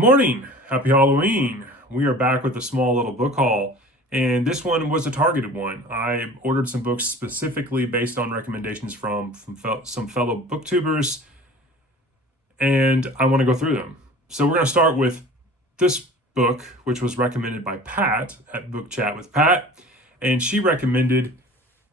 Good morning. Happy Halloween. We are back with a small little book haul, and this one was a targeted one. I ordered some books specifically based on recommendations from some fellow booktubers, and I want to go through them. So we're going to start with this book, which was recommended by Pat at Book Chat with Pat, and she recommended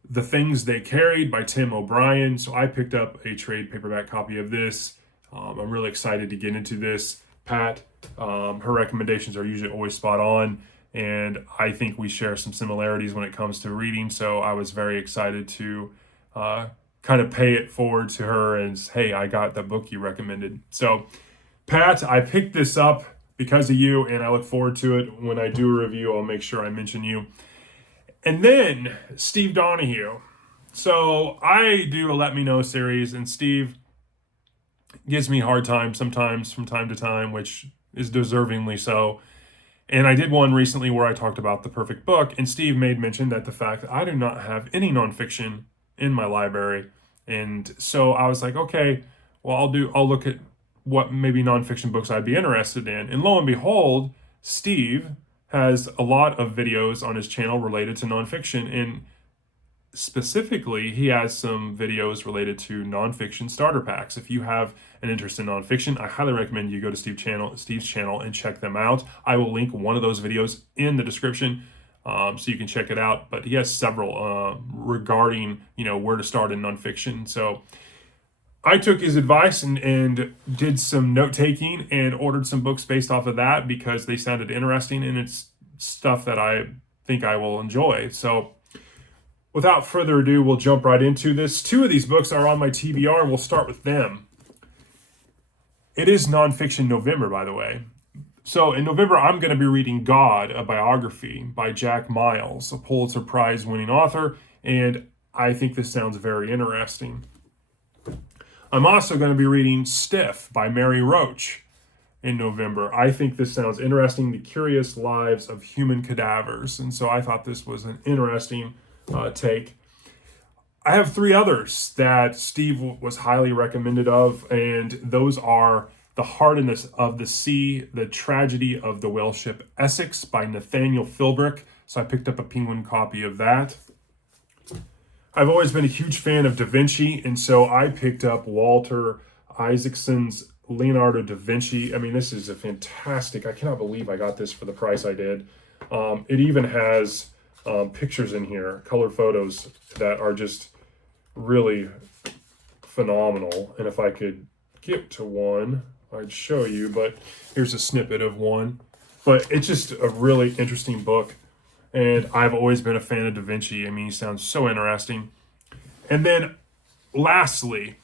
The Things They Carried by Tim O'Brien. So I picked up a trade paperback copy of this. I'm really excited to get into this. Pat, her recommendations are usually always spot on, and I think we share some similarities when it comes to reading, so I was very excited to kind of pay it forward to her as, hey, I got the book you recommended. So, Pat, I picked this up because of you, and I look forward to it. When I do a review, I'll make sure I mention you. And then, Steve Donahue. So, I do a Let Me Know series, and Steve gives me a hard time sometimes from time to time, which is deservingly so. And I did one recently where I talked about the perfect book, and Steve made mention that the fact that I do not have any nonfiction in my library. And so I was like, okay, well, I'll look at what maybe nonfiction books I'd be interested in. And lo and behold, Steve has a lot of videos on his channel related to nonfiction, and specifically, he has some videos related to nonfiction starter packs. If you have an interest in nonfiction, I highly recommend you go to Steve's channel and check them out. I will link one of those videos in the description, so you can check it out. But he has several regarding where to start in nonfiction. So I took his advice and did some note taking and ordered some books based off of that because they sounded interesting and it's stuff that I think I will enjoy. So without further ado, we'll jump right into this. Two of these books are on my TBR, and we'll start with them. It is Nonfiction November, by the way. So in November, I'm going to be reading God, a biography by Jack Miles, a Pulitzer Prize-winning author, and I think this sounds very interesting. I'm also going to be reading Stiff by Mary Roach in November. I think this sounds interesting, The Curious Lives of Human Cadavers, and so I thought this was an interesting take. I have three others that Steve was highly recommended of, and those are The Heart of the Sea, The Tragedy of the Whale Ship Essex by Nathaniel Philbrick. So I picked up a Penguin copy of that. I've always been a huge fan of Da Vinci, and so I picked up Walter Isaacson's Leonardo da Vinci. I mean, this is a fantastic, I cannot believe I got this for the price I did. It even has pictures in here, color photos that are just really phenomenal. And if I could get to one, I'd show you, but here's a snippet of one. But it's just a really interesting book, and I've always been a fan of Da Vinci. I mean, he sounds so interesting. And then lastly,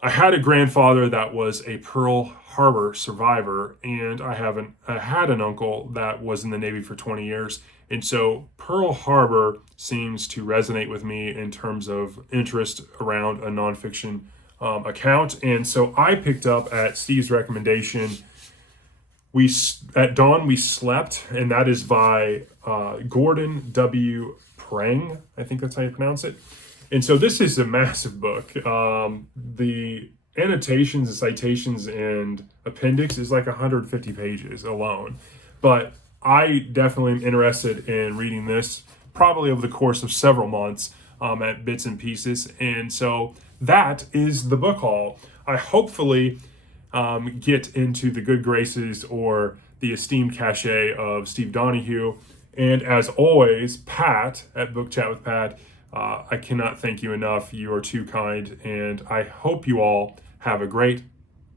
I had a grandfather that was a Pearl Harbor survivor, and I had an uncle that was in the Navy for 20 years. And so Pearl Harbor seems to resonate with me in terms of interest around a nonfiction account. And so I picked up at Steve's recommendation, At Dawn We Slept, and that is by Gordon W. Prang. I think that's how you pronounce it. And so this is a massive book. The annotations and citations and appendix is like 150 pages alone. But I definitely am interested in reading this probably over the course of several months at bits and pieces. And so that is the book haul. I hopefully get into the good graces or the esteemed cachet of Steve Donahue. And as always, Pat at Book Chat with Pat, I cannot thank you enough. You are too kind. And I hope you all have a great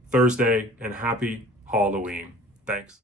Thursday and happy Halloween. Thanks.